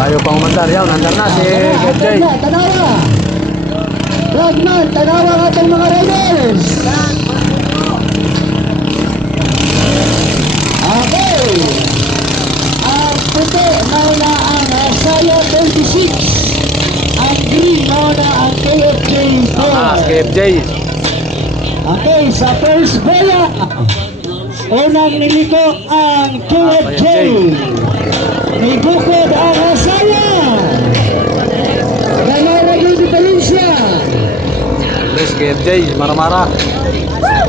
Ayaw pang umandar. Yan, nandar na si KFJ. Tanawa. Dagman, tanawa nga itong mga riders. Okay. Ang puti, mauna ang Saya 26. Ang green, mauna ang KFJ 4. KFJ. Okay, sa first bola. Unang niliko ang KFJ. May bukod ang Asaya. Gamay rin diferensya. Yes, KFJ. Mara-mara.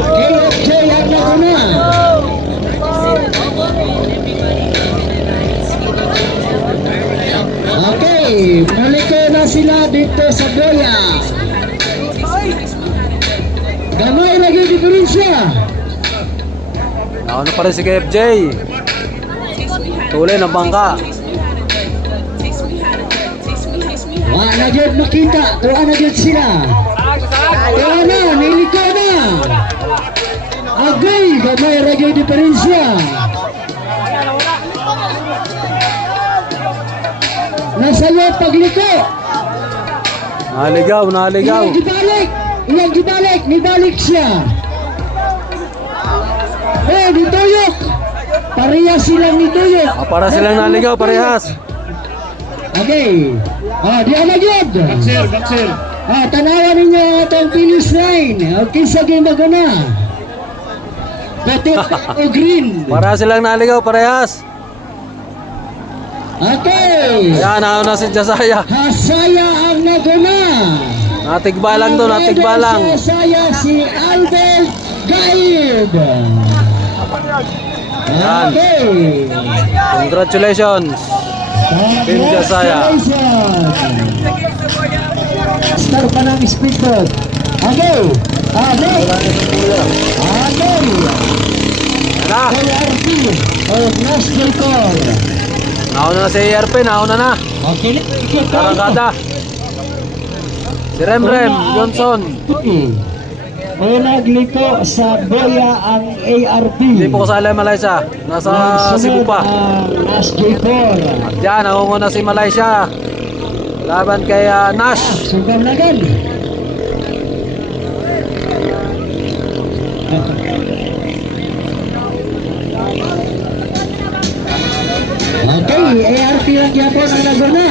KFJ ang nauna. Okay, maliko na sila dito sa bola. Gamay rin diferensya. Ano pa rin si KFJ. Tuloy ng bangka. Wala na dyan makita. Tuwa na dyan sila. Tuwa na, niliko na. Agay, gamay rin diferensya. Nasa'yo pagliko. Naligaw. Ilang gibalik, nibalik siya. Nituyok. Parehas silang nituyok. Para silang naligaw, parehas. Okay. Diyan na yun. Baksir. Tanawan ninyo itong finish line. Okay, sa game na guna. Puti o green. Para silang naligaw, parehas. Okay. Yan, na si Jasaya. Hasaya ang naguna. Natigbalang to, natigbalang. Hasaya si Albert Gaib. Yan. Okay. Congratulations. Team Jasaya. Star pa ng speedboat. Okay. Na. KRP o National Core. Nauna na si ERP, nauna na. Okay. Karangkada. Si Remrem Johnson. Nagliko sa boya ang ARP. Hindi po kasali Malaysia. Nasa Cebu pa. National Core. At yan, naunguna si Malaysia. Laban kay Nash. Sugan na gan. Okay, ARP lang yapon ang naguna.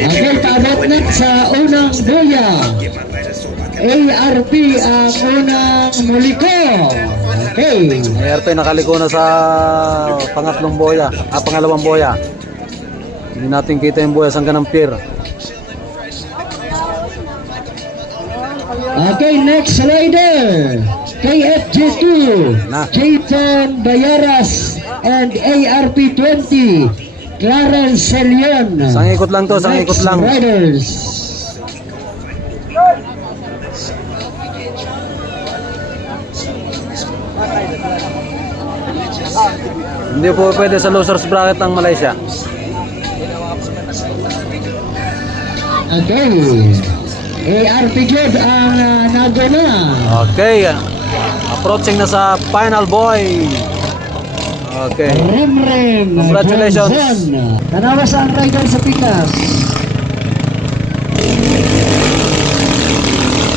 Okay, paabot na sa unang boya. ARP ang unang muliko. Okay. ERP nakaliko na sa pangatlong boya. Pangalawang boya. Hindi natin kita yung boya hanggang ng pier. Okay, next rider. KFG2. Jayton Bayaras and ARP 20. Clarence Celion. Sang ikot lang to, sang ikot lang. Riders. Hindi po pwede sa losers bracket ng Malaysia. Okay. ARP good ang naguna. Okay. Approaching na sa final boy. Okay. Remrem. Congratulations. Johnson. Tanawa sa ang rider sa Pikas.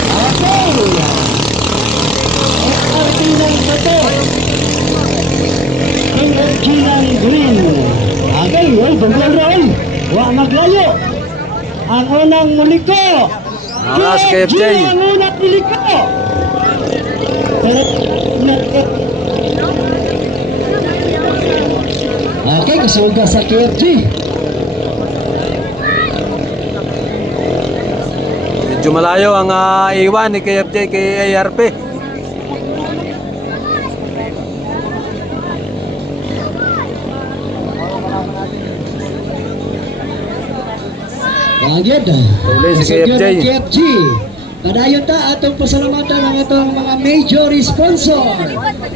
Okay. ARP ng bato. KFG ng green. Okay, well, bumil roll. Wa maglayo. Ang unang muliko. KFJ. Ang unang muliko. Okay, kasuga sa KFG. Medyo malayo ang iwan ni KFJ kay ARP. Bagad. Tuloy si KFJ. KFG. Padayon ta atong pasalamatan ang atong mga major sponsor.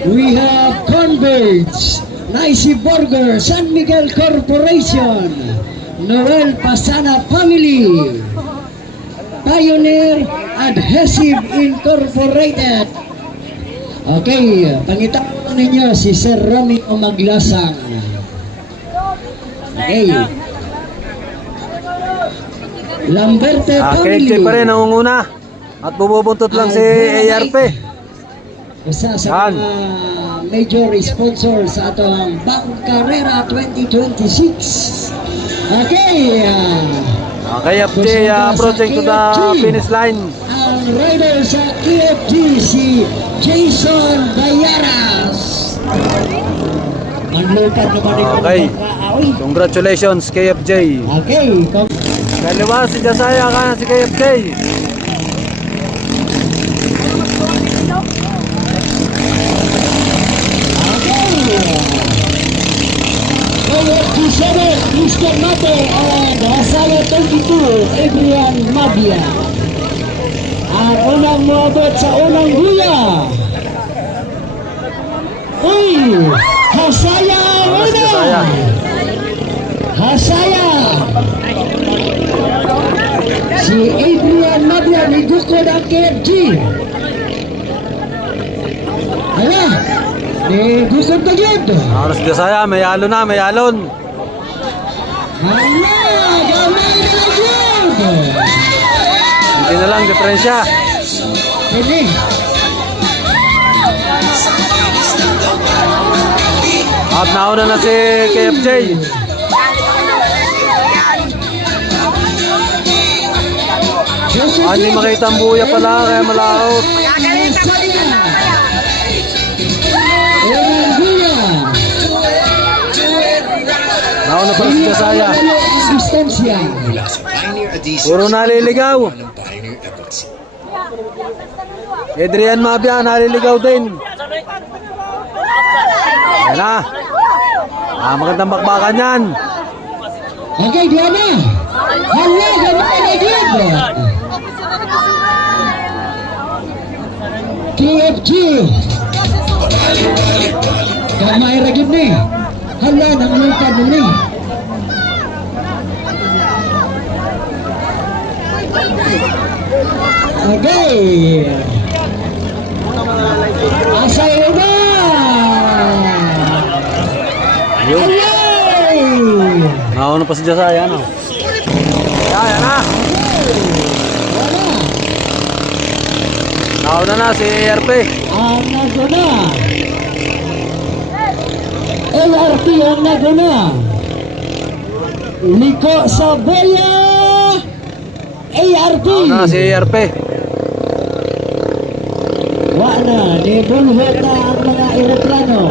We have Converge, Nicey Burger, San Miguel Corporation, Noel Pasana Family. Pioneer Adhesive Incorporated. Okay, pangitawan ninyo si Sir Romeo Maglasang. Okay. Lamberte Family. KFJ pa rin nangunguna. At bububuntot lang si ARP. Isa sa mga major sponsor sa atong Bang Carrera 2026. Okay. KFJ approaching to the finish line. Ang rider sa KFG si Jason Bayaras. Manlupad naman ito. Okay. Congratulations KFJ. Okay. Kaliwa si Jasaya, kanan si KFJ. KFG 7, Christian Mate, and Hasaya 22, Adrian Mabia. Ang unang muabot sa unang guya. Uy! Hasaya Para si una! Jasaya. Hasaya! Si Adrian Mabia nigukod ang KFG. Hala! Nigukod na yun! Para si Jasaya, may halo na, may halon. Hala! Gamay na yun! Hindi na lang, diferensya. Ini. At nauna na si KFJ. Hindi makita ang buya pala, kaya malaot. Nauna pa si Jasaya. Distansya. Puro naliligaw. Adrian Mabia naliligaw din. Yan na. Magandang bakbakan yan. Okay, Diana. Hala, gamay na yun! KFG. Gamay ra gyud ni. Hala, nanglupad mo ni. Okay. Asay na. Yun. Alay! Nauna pa si Jasaya, no? Yan na. Wala. Nauna na si ARP. Ang naguna. LRT ang naguna. Liko sa Boya. ARP. Nauna na si ARP. Wala, nibulhot na ang mga aeroplano.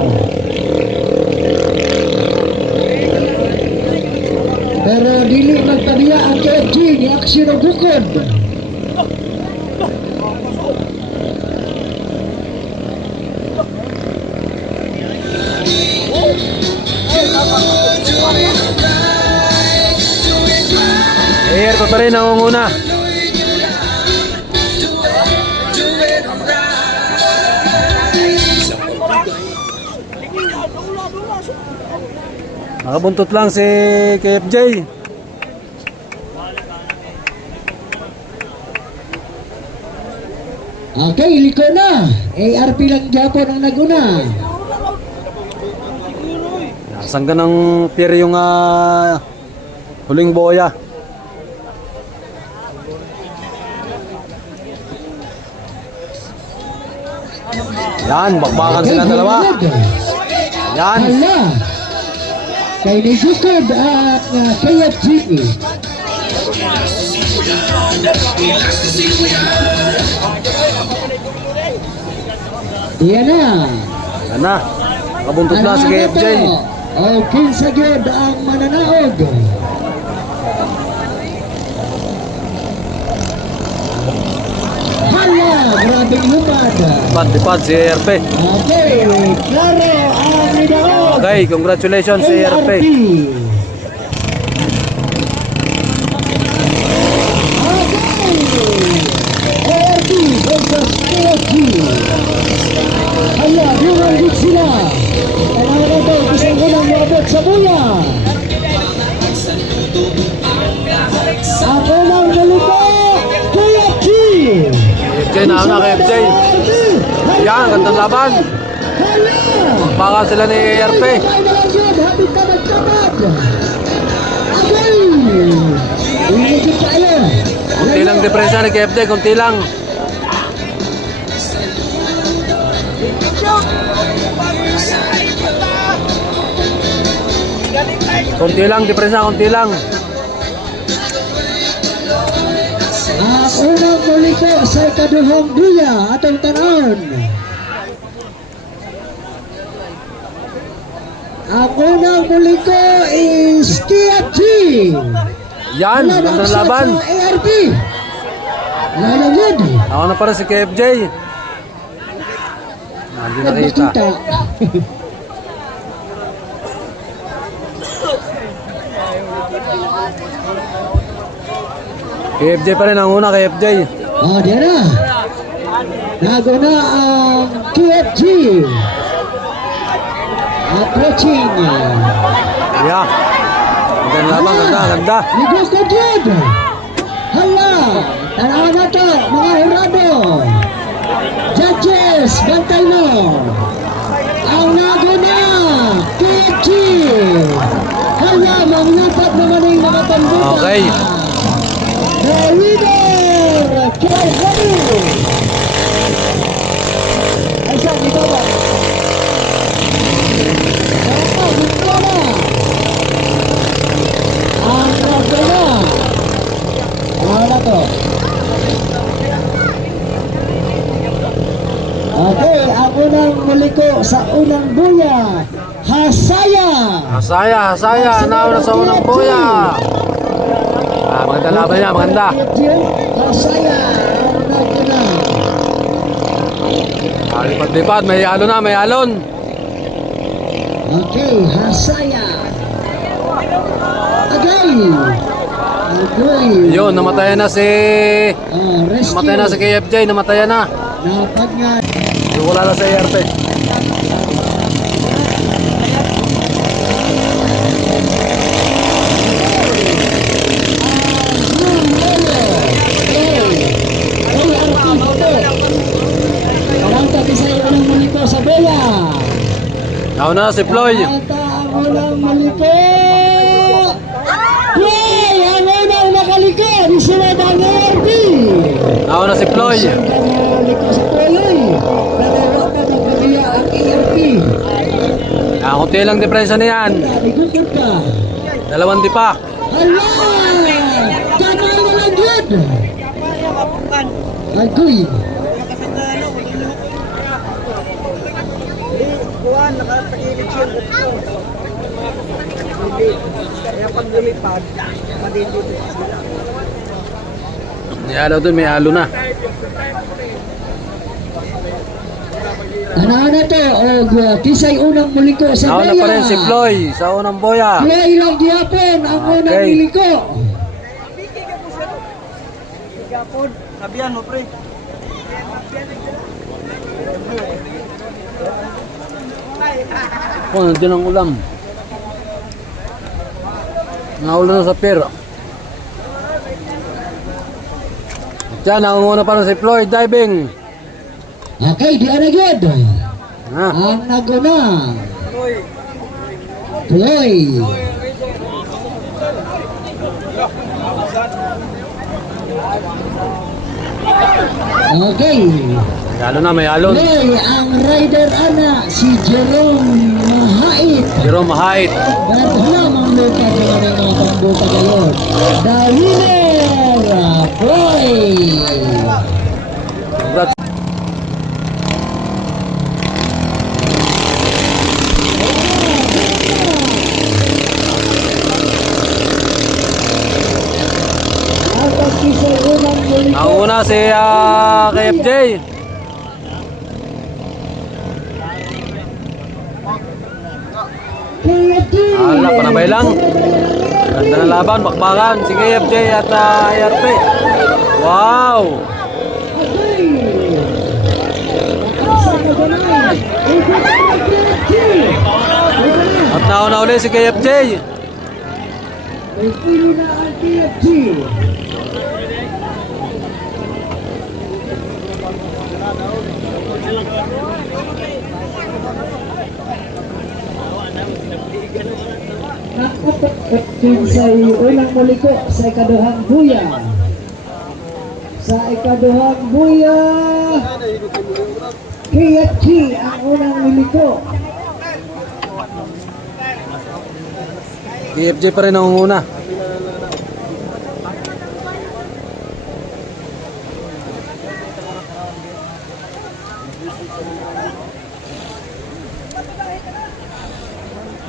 Pero dili magpabiya ang KFG ni aksyon ng bukod. ARP pa rin nangunguna. Nakabuntot lang si KFJ. Okay, liko na. ARP lang Japon ang naguna. Saan ka ng pier yung huling boya? Yan, bakbakan sila dalawa. Yan. Hala. Kay nigukod ang KFG. Yan na. Yan na. Kabuntot na si KFJ. Okay, sagad ang mananaog. Hala, grabing lumad. Lipad si ARP. Okay, klaro ang nanaog. Okay, congratulations si ARP. ARP versus KFG. Hala, dumalig sila. Panahon na ito, isang unang mabot sa buya. KFJ na una, KFJ. Yan, gandang laban. Baka sila ni ARP. Kunti lang diferensya ni KFJ, kunti lang. Kunti lang, diferensya, kunti lang. Ang unang muli ko sa ikaduhang buya atong tanon. Ang unang muli ko is KFG. Yan, gandang laban. ARP. Lalagod. Ako na para si KFJ. Hindi nakita. KFJ pa rin ang una, KFJ. Oh, diyan na. Naguna ang KFG. Approaching. Yeah. Ganda laban, ganda. Ligukod yun. Hala. Tanawa na to, mga hurado. Judges, bantay mo. Ang naguna, KFG. Hala, mamlupat naman yung mga pambuta. Okay. The winner, KFG. Ay siya, dito ba? Okay, ang unang muli ko sa unang buya, Hasaya. Hasaya, nauna sa unang buya. Maganda laban niya, maganda. Hasaya, ang naguna. Lipat-lipat, may alon na, may alon. Okay, Hasaya. Again. Okay. Yun, namatayan na si... Rescue. Namatayan na si KFJ, namatayan na. Dapat nga. Wala na sa ARP. Nauna na si Floyd. Ang unang maliko. Floyd! Ang unang nakaliko. Di sila ng ARP. Nauna si Floyd. Maliko sa Floyd. Nagawa pa ng pagkaya ang ARP. Kunti lang diferensya na yan. Nagukod ka. Dalawang dipak. Hala! Kamay na lang yun. Agoy. Nakatagilid siya dito. Kaya pag lumipad, madindot sila. May alo dun, may alo na. Ano na to? O kisay unang muliko sa Nauna pa rin si Floyd sa unang boya. Floyd lang gihapon ang unang Okay. muliko. Gapon, sabihan mo pre. Oh, nandun ang ulam. Naulan na sa pier. At yan, nangunguna pa rin si Floyd diving. Okay, di ana gyud. Ha? Ang naguna. Floyd. Okay. May alon na, may alon. Floyd, ang rider ana si Jerome Mahait. Jerome Height. Wala mang lupa sa mga pambuka kayo. The winner, Floyd. Congrats. Ang una si KFJ. Ala, panabay lang. Ganda na laban, bakbakan. Si KFJ at ARP. Wow! At nauna ulit si KFJ. May pili na ang KFG. Kinsay unang muliko sa ikaduhang buya. Sa ikaduhang buya, Kiyachi ang unang muliko. TFJ pa rin ang una.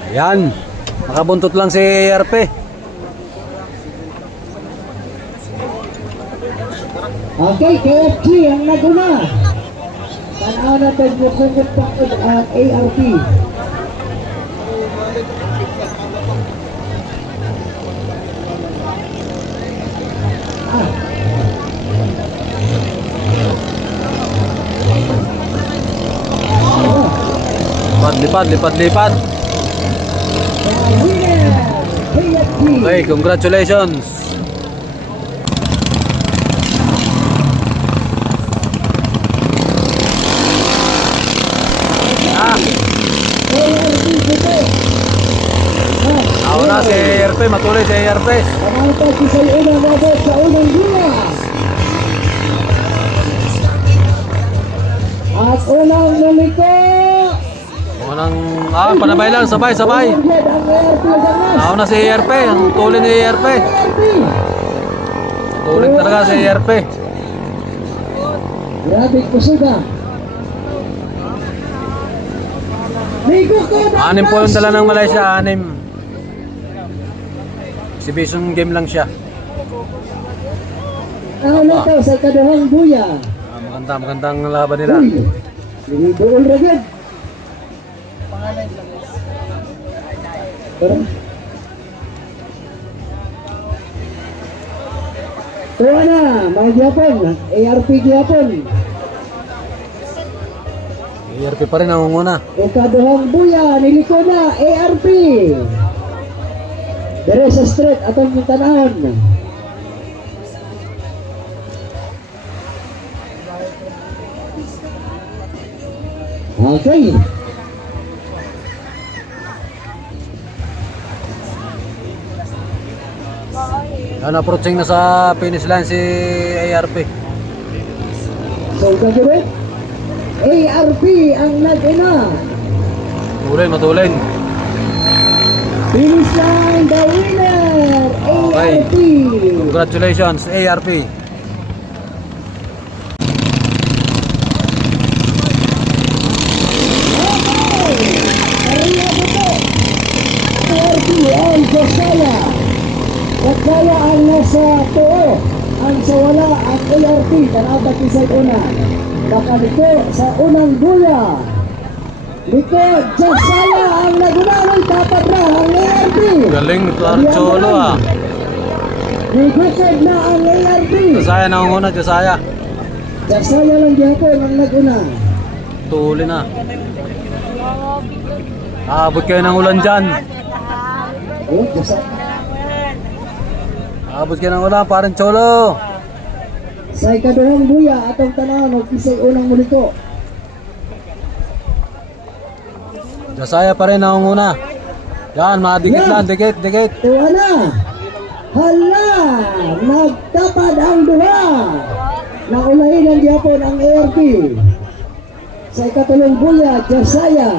Ayan, nakabuntot lang si RP. Okay, KFC ang naguna. Tanaw natin kung pangod ang ARP. Lipat. Winner, KFC. Okay, congratulations. ARP dito. Ako na si RP, matuloy si RP. Tanaw tayo sa unang mabot sa unang buya. At unang muliko. Unang, panabay lang, sabay. Ang ARP ganas. Ako na si RP, ang tuloy ni RP. Tuloy talaga si RP. Grabe kusuga. Ligo ko na. 6 po yung dala ng Malaysia, 6. Exhibition game lang siya. Ano to sa ikaduhang buya? Magandang laban nila. Uy, linidool ra gid. Tara. Tuwa na, may gyapon, ARP gyapon. RP pa rin ang una. Ikaduhang buya, niliko na, ARP. Dire sa street, atong yung tanahon. Okay. Approaching na sa finish line si ARP. So, gagawin. ARP ang nag-ina. Matuloy. Finish line, the winner, Okay. ARP. Congratulations, ARP. ARP ang Josiah. Josiah ang nasa tuo. Ang sa wala ang ARP. Tanata kisay una. Nakaliko sa unang buya. Likod, Josiah ang nagunaway dapat na ang ARP. Galing nito Archolo ah. Nagukod na ang ARP. Josiah na ang una, Josiah. Josiah lang dihapon ang naguna. Tuloy na. Abot kayo ng ulan dyan. Oh, Josiah. Abot kayo ng ulan, parang Cholo. Sa ikaduhang buya atong tanaw nagkisay unang muliko. Josiah pa rin ang una. Yan, mga dikit lang, dikit. Tuwa na. Hala, nagtapad ang duha. Naulahin ang dihapon ang ARP. Sa ikatulong buya, Josiah.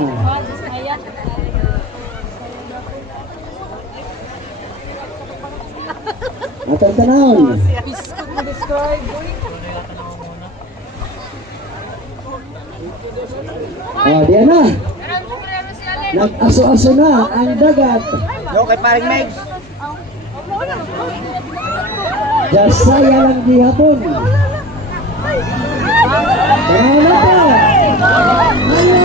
Atong tanawon. Diyan na. Nag-aso-aso na ang dagat. Yo, kay paring Meg. Josiah lang dihapon. Tanaw na po. Ano?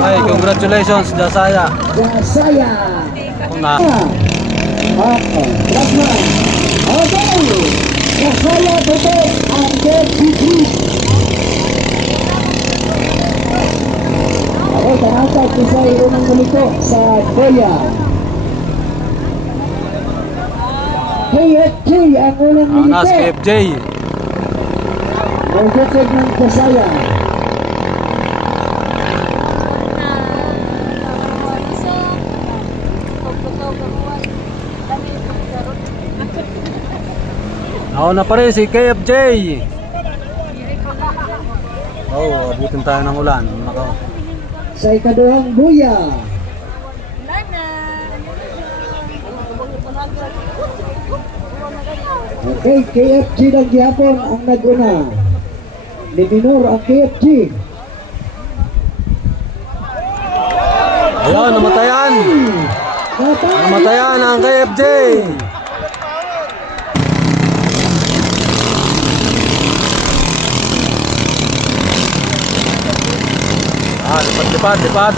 Ay, congratulations, Josiah. Josiah. Una. Plasma. Okay. Josiah tutup ang JPG. Ako, tanatag ko sa unang muliko sa Boya. KFG ang unang Nauna si minute. KFJ. Nagdukod ng Kasaya. Nauna pa rin si KFJ. Oh, abutin tayo ng ulan. Nako. Sa ikaduhang buya. Okay, KFG ng gihapon ang nag-una. Liminor ang KFG. Ayun, namatayan. Namatayan ang KFJ. Lipat.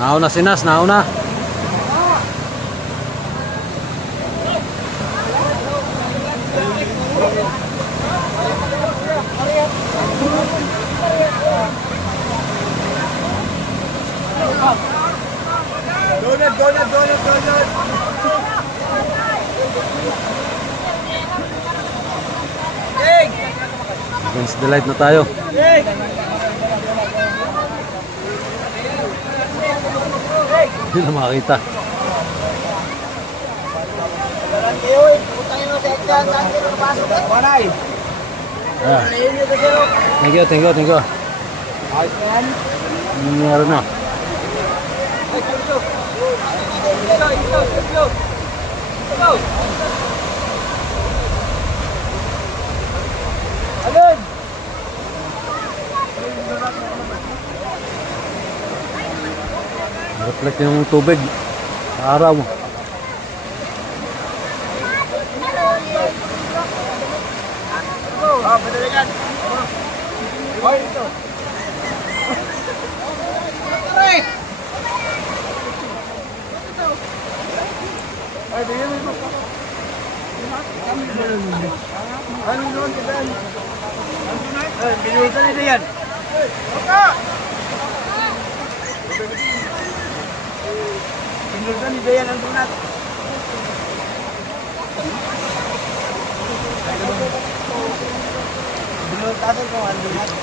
Nauna si Nas, nauna. Against the light na tayo. Hindi na makakita. Ah. Thank you. Nangyari na. Reflect yung tubig sa araw.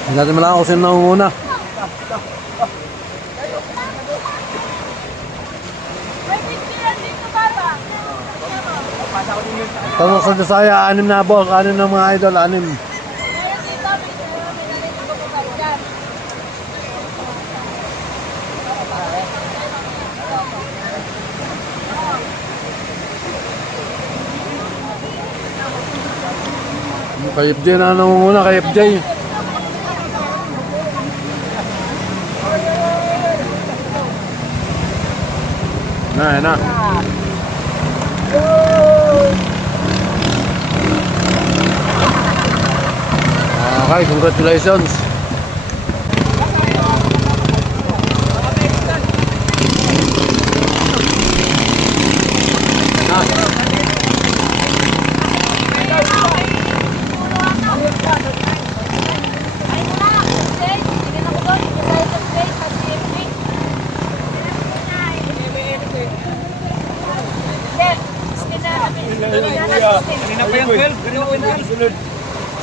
Hindi natin malaman kung sino nangunguna. Tanong sa Desaya, 6 na boss, 6 na mga idol, 6. Kay FJ na nangunguna, kay FJ. Na. Okay, congratulations.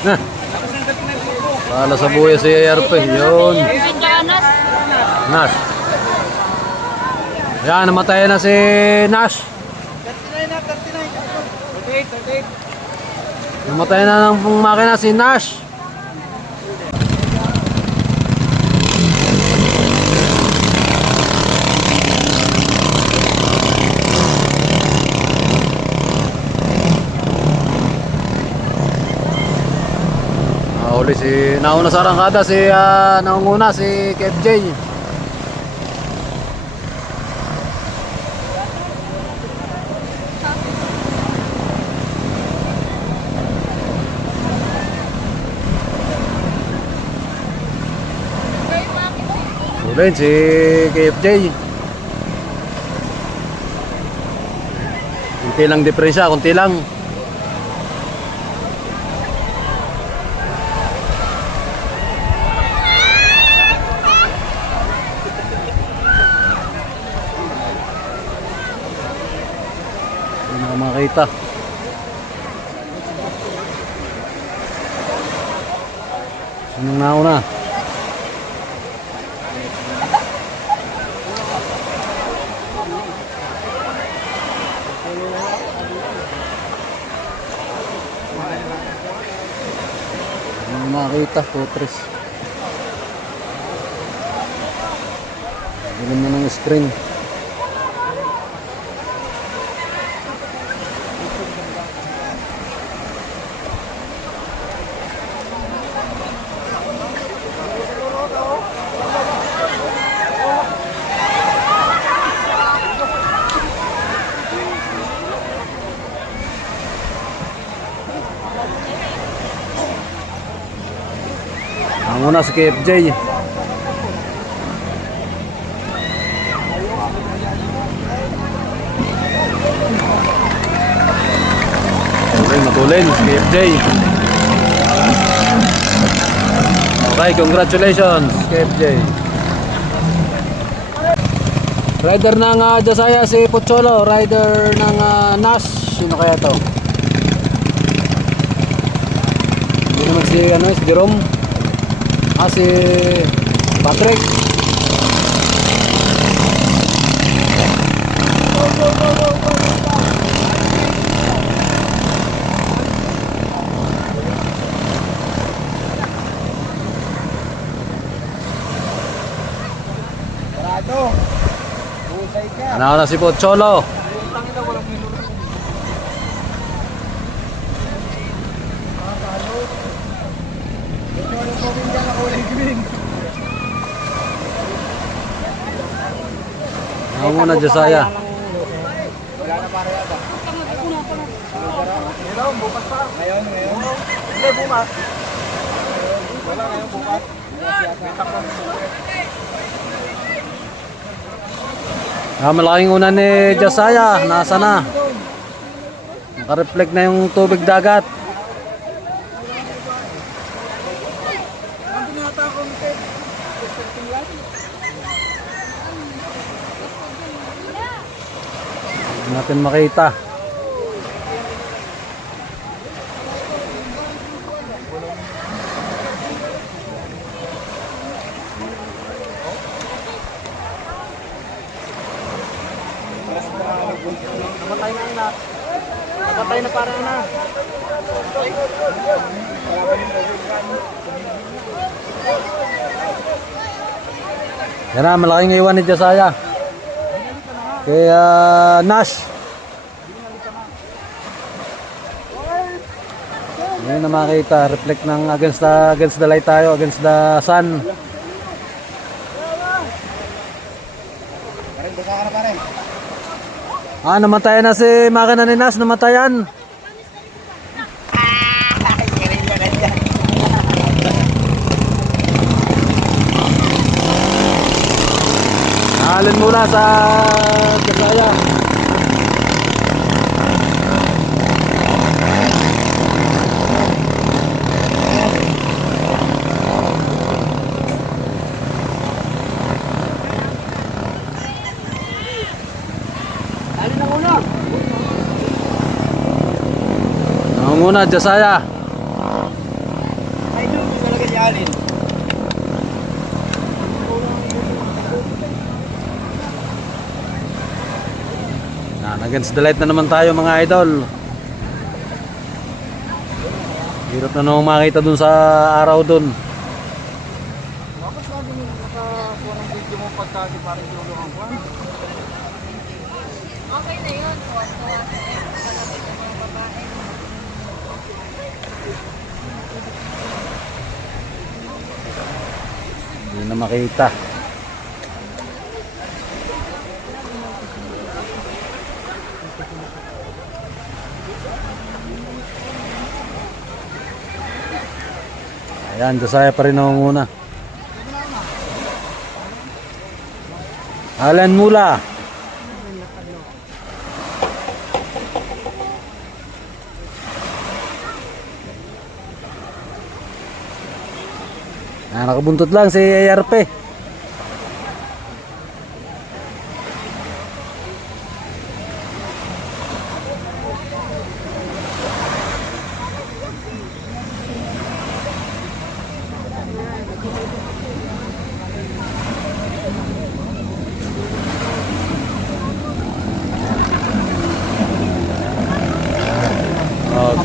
Na. Pala sa buya si ARP. Yun. Nas. Yan, namatay na si Nash. 39. Namatay na ng makina si Nash. Uli si nauna sa arangkada si naunguna si KFJ. Uli si KFJ. Kunti lang diferensya, kunti lang. Hindi na makakita. Anong nauna? Hindi makakita, putris. Ganun mo ng screen. Ang una si KFJ. Matulin si KFJ. Okay, congratulations KFJ. Rider ng Jasaya si Pocholo. Rider ng Nash. Sino kaya to? Hindi naman si, si Jerome. Si Patrick. Ano na si Pocholo? Ako muna Jasaya. Wala na para yata. Ngayon, bukas pa. Ngayon. Hindi, bukas. Wala ngayon, bukas. Malaking una ni Jasaya. Nasa na? Naka-reflect na yung tubig dagat. Hindi natin makita. Namatay na anak. Namatay na parang na. Yan na, malaking iwan ni Jasaya. Kaya Nash. Hindi na makita. Reflect ng against the light tayo. Against the sun. Namatayan na si makina ni Nash. Namatayan. Alin mula sa Jasaya. Alin na muna. Ang muna Jasaya. Ay, doon talaga ni Alin. Against the light na naman tayo mga idol. Hirap na naman makita dun sa araw dun. Bakit sabi mo nakakuha ng video mo pagkati parang tulungan ko? Okay na yun. Tuwa-tuwa sa palapit ng mga babae. Hindi na makita. Ayan, Jasaya pa rin muna. Alan Mula. Nakabuntot lang si ARP.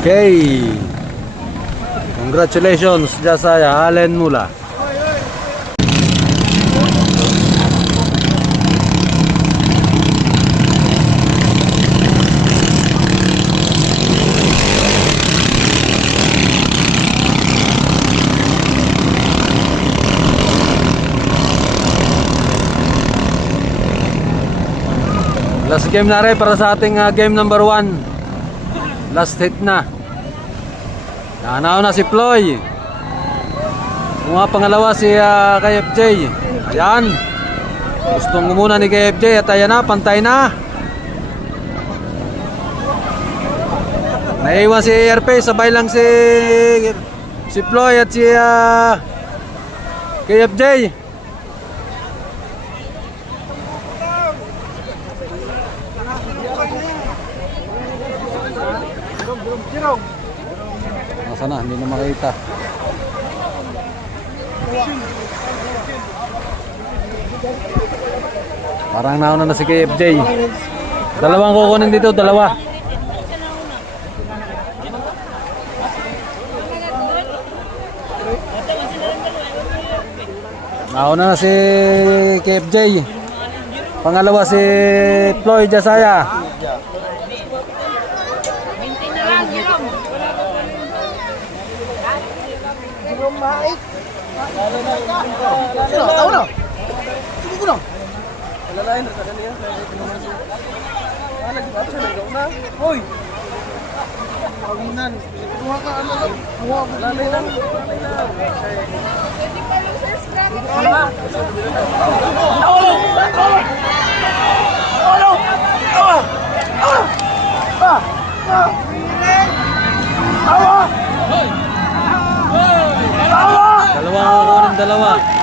Okay. Congratulations, Jasaya Allen Mula. Last game na rin para sa ating game number 1. Last hit na. Nanaw na si Ploy. Mga pangalawa si KFJ. Ayan. Gustong umuna ni KFJ at ayan na, pantay na. Naiwan si ARP, sabay lang si Ploy at si KFJ. Nasaan na? Hindi na makita. Parang nauna na si KFJ. Dalawang kukunin dito, dalawa. Nauna na si KFJ. Pangalawa si Floyd Jasaya. Dalawang kukunin, dalawa.